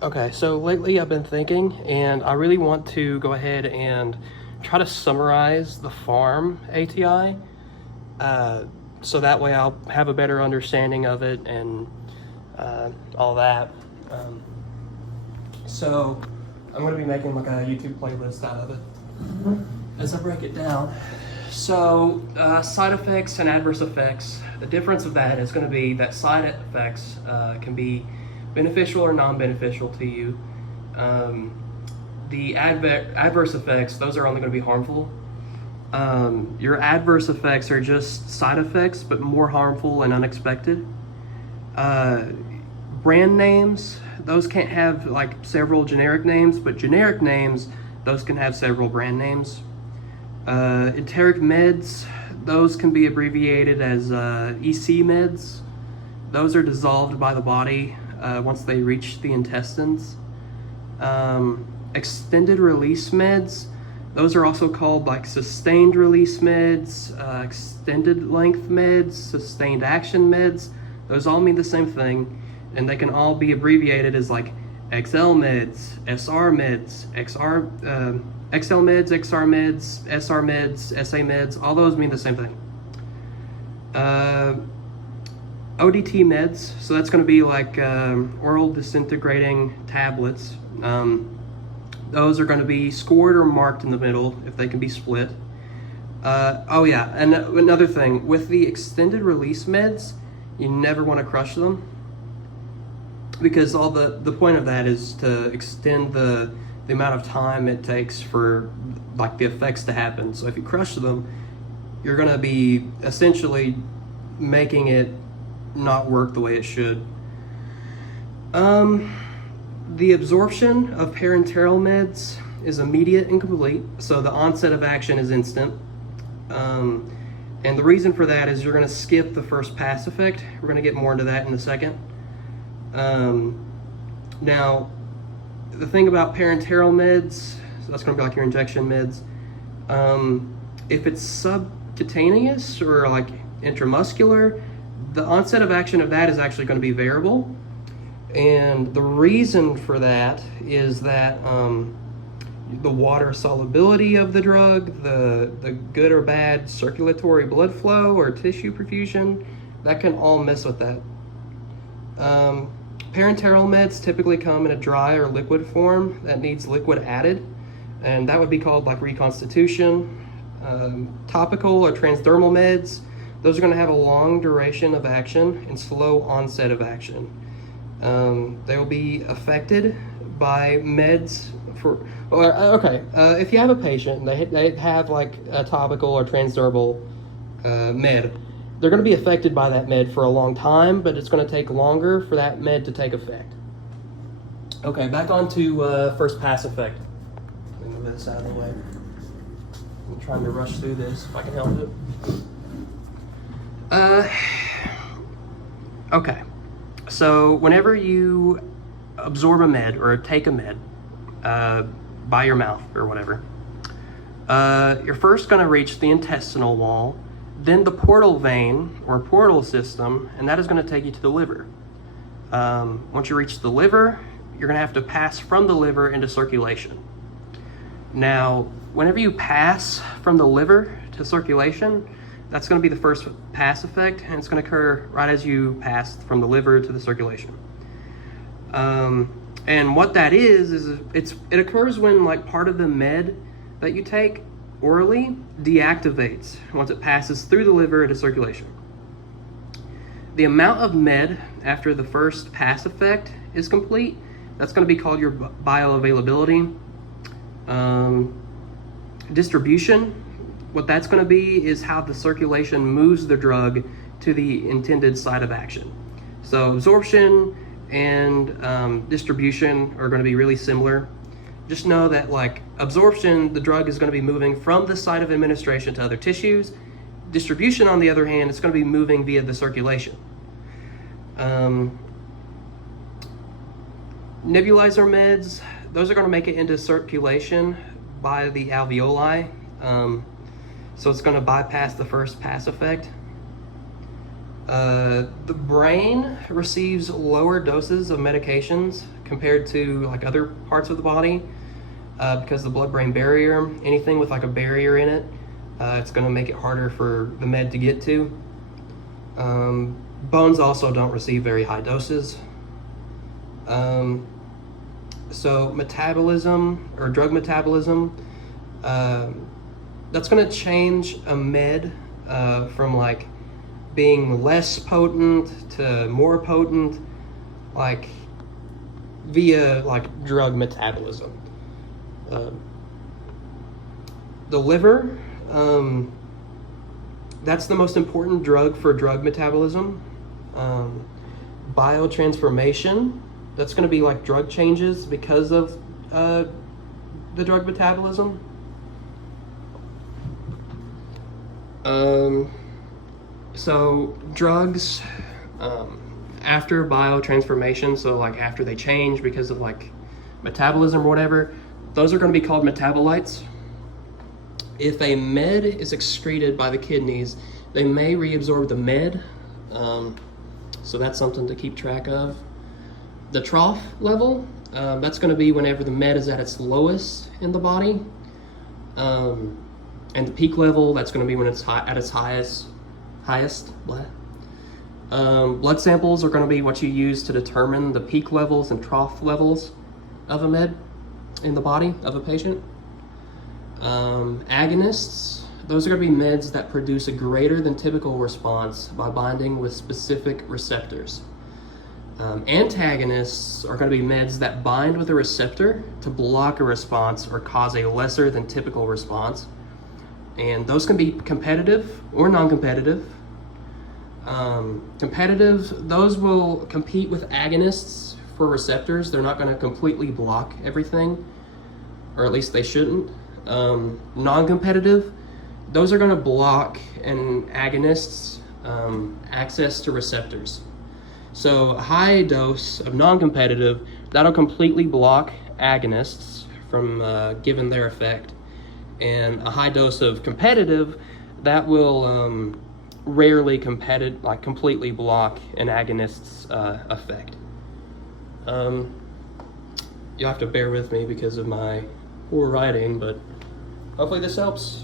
Okay, so lately I've been thinking, and I really want to go ahead and try to summarize the Pharm ATI, so that way I'll have a better understanding of it and all that. Um, so I'm going to be making like a YouTube playlist out of it as I break it down. So side effects and adverse effects. The difference of that is going to be that side effects can be beneficial or non-beneficial to you. The adverse effects, those are only going to be harmful. Your adverse effects are just side effects, but more harmful and unexpected. Brand names, those can't have like several generic names, but generic names, those can have several brand names. Enteric meds, those can be abbreviated as EC meds. Those are dissolved by the body once they reach the intestines. Extended release meds, those are also called like sustained release meds, extended length meds, sustained action meds. Those all mean the same thing, and they can all be abbreviated as like XL meds, SR meds, XL meds, XR meds, SR meds, SA meds. All those mean the same thing. ODT meds, so that's going to be like oral disintegrating tablets. Those are going to be scored or marked in the middle if they can be split. Oh yeah, and another thing, with the extended release meds, you never want to crush them, because all the point of that is to extend the amount of time it takes for like the effects to happen. So if you crush them, you're going to be essentially making it not work the way it should. The absorption of parenteral meds is immediate and complete, so the onset of action is instant. And the reason for that is you're going to skip the first pass effect. We're going to get more into that in a second. Now, the thing about parenteral meds, so that's going to be like your injection meds. If it's subcutaneous or like intramuscular, the onset of action of that is actually going to be variable. And the reason for that is that the water solubility of the drug, the good or bad circulatory blood flow or tissue perfusion, that can all mess with that. Parenteral meds typically come in a dry or liquid form that needs liquid added, and that would be called like reconstitution. Topical or transdermal meds, those are going to have a long duration of action and slow onset of action. They will be affected by meds if you have a patient and they have like a topical or transdermal med, they're going to be affected by that med for a long time, but it's going to take longer for that med to take effect. Okay, back on to first pass effect. Let me move this out of the way. I'm trying to rush through this if I can help it. Okay. So whenever you absorb a med or take a med by your mouth or whatever, you're first going to reach the intestinal wall, then the portal vein or portal system, and that is going to take you to the liver. Once you reach the liver, you're going to have to pass from the liver into circulation. Now, whenever you pass from the liver to circulation, that's going to be the first pass effect, and it's going to occur right as you pass from the liver to the circulation. And what that is it occurs when like part of the med that you take orally deactivates once it passes through the liver into circulation. The amount of med after the first pass effect is complete, that's going to be called your bioavailability. Distribution, what that's going to be is how the circulation moves the drug to the intended site of action. So absorption and distribution are going to be really similar. Just know that like absorption, the drug is going to be moving from the site of administration to other tissues. Distribution, on the other hand, it's going to be moving via the circulation. Nebulizer meds, those are going to make it into circulation by the alveoli. So it's going to bypass the first pass effect. The brain receives lower doses of medications compared to like other parts of the body because the blood-brain barrier, anything with like a barrier in it, it's going to make it harder for the med to get to. Bones also don't receive very high doses. So metabolism or drug metabolism, that's going to change a med from like being less potent to more potent, like via like drug metabolism. The liver, that's the most important drug for drug metabolism. Biotransformation, that's going to be like drug changes because of the drug metabolism. So drugs after biotransformation, so like after they change because of like metabolism or whatever, those are going to be called metabolites. If a med is excreted by the kidneys, they may reabsorb the med, so that's something to keep track of. The trough level, that's going to be whenever the med is at its lowest in the body, and the peak level, that's going to be when it's at its highest. Blood samples are going to be what you use to determine the peak levels and trough levels of a med in the body of a patient. Agonists, those are going to be meds that produce a greater than typical response by binding with specific receptors. Antagonists are going to be meds that bind with a receptor to block a response or cause a lesser than typical response. And those can be competitive or non-competitive. Competitive, those will compete with agonists for receptors. They're not going to completely block everything, or at least they shouldn't. Non-competitive, those are going to block an agonist's access to receptors. So a high dose of non-competitive, that'll completely block agonists from giving their effect. And a high dose of competitive, that will rarely completely block an agonist's effect. You'll have to bear with me because of my poor writing, but hopefully this helps.